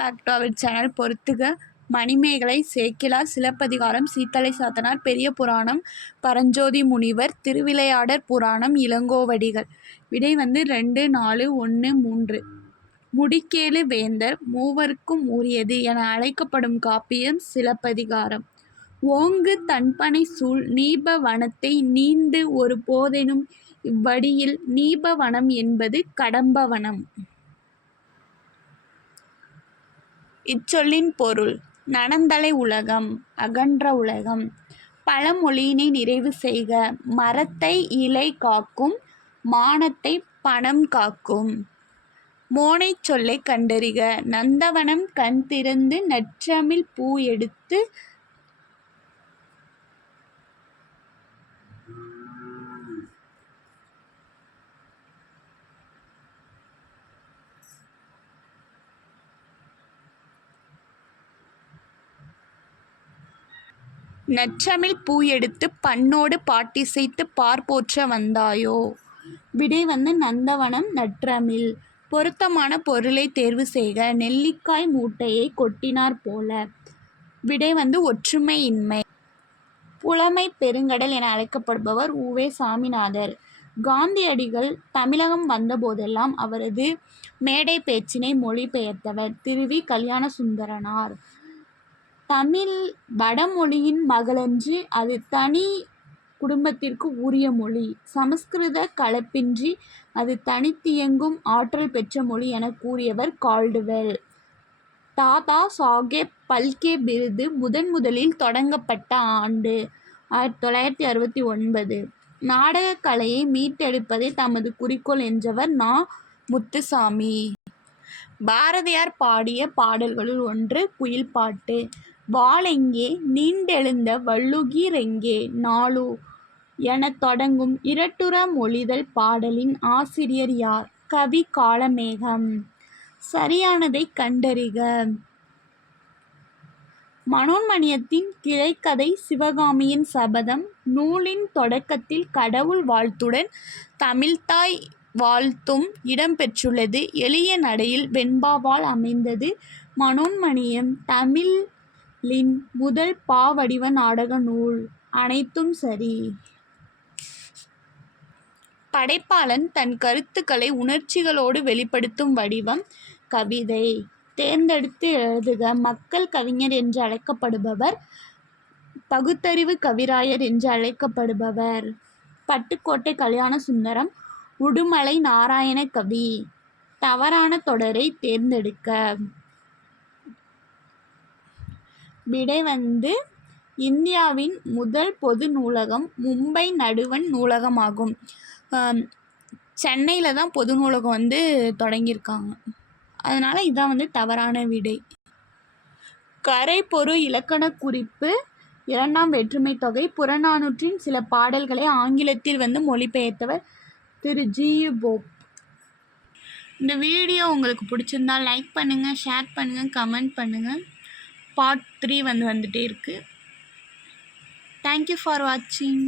Back to our channel. பொறுத்துக. மணிமேகலை, சேக்கிழார், சிலப்பதிகாரம், சீத்தலை சாத்தனார், பெரிய புராணம், பரஞ்சோதி முனிவர், திருவிளையாடற் புராணம், இளங்கோவடிகள். விடை 2, 4, 1, 3. முடிக்கேழு வேந்தர் மூவர்க்கும் உரியது என அழைக்கப்படும் காப்பியம் சிலப்பதிகாரம். ஓங்கு தண்பனை சூழ் நீப வனத்தை நீண்டு ஒரு போதெனும் இவ்வடியில் நீபவனம் என்பது கடம்பவனம். இச்சொல்லின் பொருள்: நனந்தலை உலகம், அகன்ற உலகம். பழமொழியினை நிறைவு செய்க. மரத்தை இலை காக்கும், மானத்தை பணம் காக்கும். மோனைச் சொல்லைக் கண்டறிக. நந்தவனம் கண் திறந்து நற்றமிழ் பூ எடுத்து பண்ணோடு பாட்டிசைத்து பார்போற்ற வந்தாயோ. விடை நந்தவனம், நற்றமிழ். பொருத்தமான பொருளை தேர்வு செய்க. நெல்லிக்காய் மூட்டையை கொட்டினார் போல. விடை ஒற்றுமையின்மை. புலமை பெருங்கடல் என அழைக்கப்படுபவர் உ.வே. சாமிநாதர். காந்தியடிகள் தமிழகம் வந்தபோதெல்லாம் அவரது மேடை பேச்சினை மொழிபெயர்த்தவர் திருவி. கல்யாணசுந்தரனார். தமிழ் வடமொழியின் மகளன்று, அது தனி குடும்பத்திற்கு உரிய மொழி. சமஸ்கிருத கலப்பின்றி அது தனித்தியங்கும் ஆற்றல் பெற்ற மொழி என கூறியவர் கால்டுவெல். தாதா சாஹேப் பல்கே விருது முதலில் தொடங்கப்பட்ட ஆண்டு 1969. நாடகக் கலையை மீட்டெடுப்பதே தமது குறிக்கோள் என்றவர் நா. முத்துசாமி. பாரதியார் பாடிய பாடல்களுள் ஒன்று குயில் பாட்டு. வாளெங்கே நீண்டெழுந்த வள்ளுகிரெங்கே நாளு எனத் தொடங்கும் இரட்டுற மொழிதல் பாடலின் ஆசிரியர் யார்? கவி காளமேகம். சரியானதைக் கண்டறிக. மனோன்மணியத்தின் கிளைக்கதை சிவகாமியின் சபதம் நூலின் தொடக்கத்தில் கடவுள் வாழ்த்துடன் தமிழ்த்தாய் வாழ்த்தும் இடம்பெற்றுள்ளது. எளிய நடையில் வெண்பாவால் அமைந்தது. மனோன்மணியம் தமிழின் முதல் பாவடிவ நாடக நூல். அனைத்தும் சரி. படைப்பாளன் தன் கருத்துக்களை உணர்ச்சிகளோடு வெளிப்படுத்தும் வடிவம் கவிதை. தேர்ந்தெடுத்து எழுதுக. மக்கள் கவிஞர் என்று அழைக்கப்படுபவர் பகுத்தறிவு கவிராயர் என்று அழைக்கப்படுபவர் பட்டுக்கோட்டை கல்யாணசுந்தரம், உடுமலை நாராயணகவி. தவறான தொடரை தேர்ந்தெடுக்க. விடை இந்தியாவின் முதல் பொது நூலகம் மும்பை நடுவண் நூலகமாகும். சென்னையில் தான் பொது நூலகம் தொடங்கியிருக்காங்க. அதனால் இதான் தவறான விடை. கரைபொரு இலக்கண குறிப்பு 2ஆம் வேற்றுமை தொகை. புறநானூற்றின் சில பாடல்களை ஆங்கிலத்தில் மொழிபெயர்த்தவர் திரு ஜி.யு. போப். இந்த வீடியோ உங்களுக்கு பிடிச்சிருந்தால் லைக் பண்ணுங்கள், ஷேர் பண்ணுங்கள், கமெண்ட் பண்ணுங்கள். பார்ட் 3 வந்துகிட்டே இருக்குது. தேங்க்யூ ஃபார் வாட்சிங்.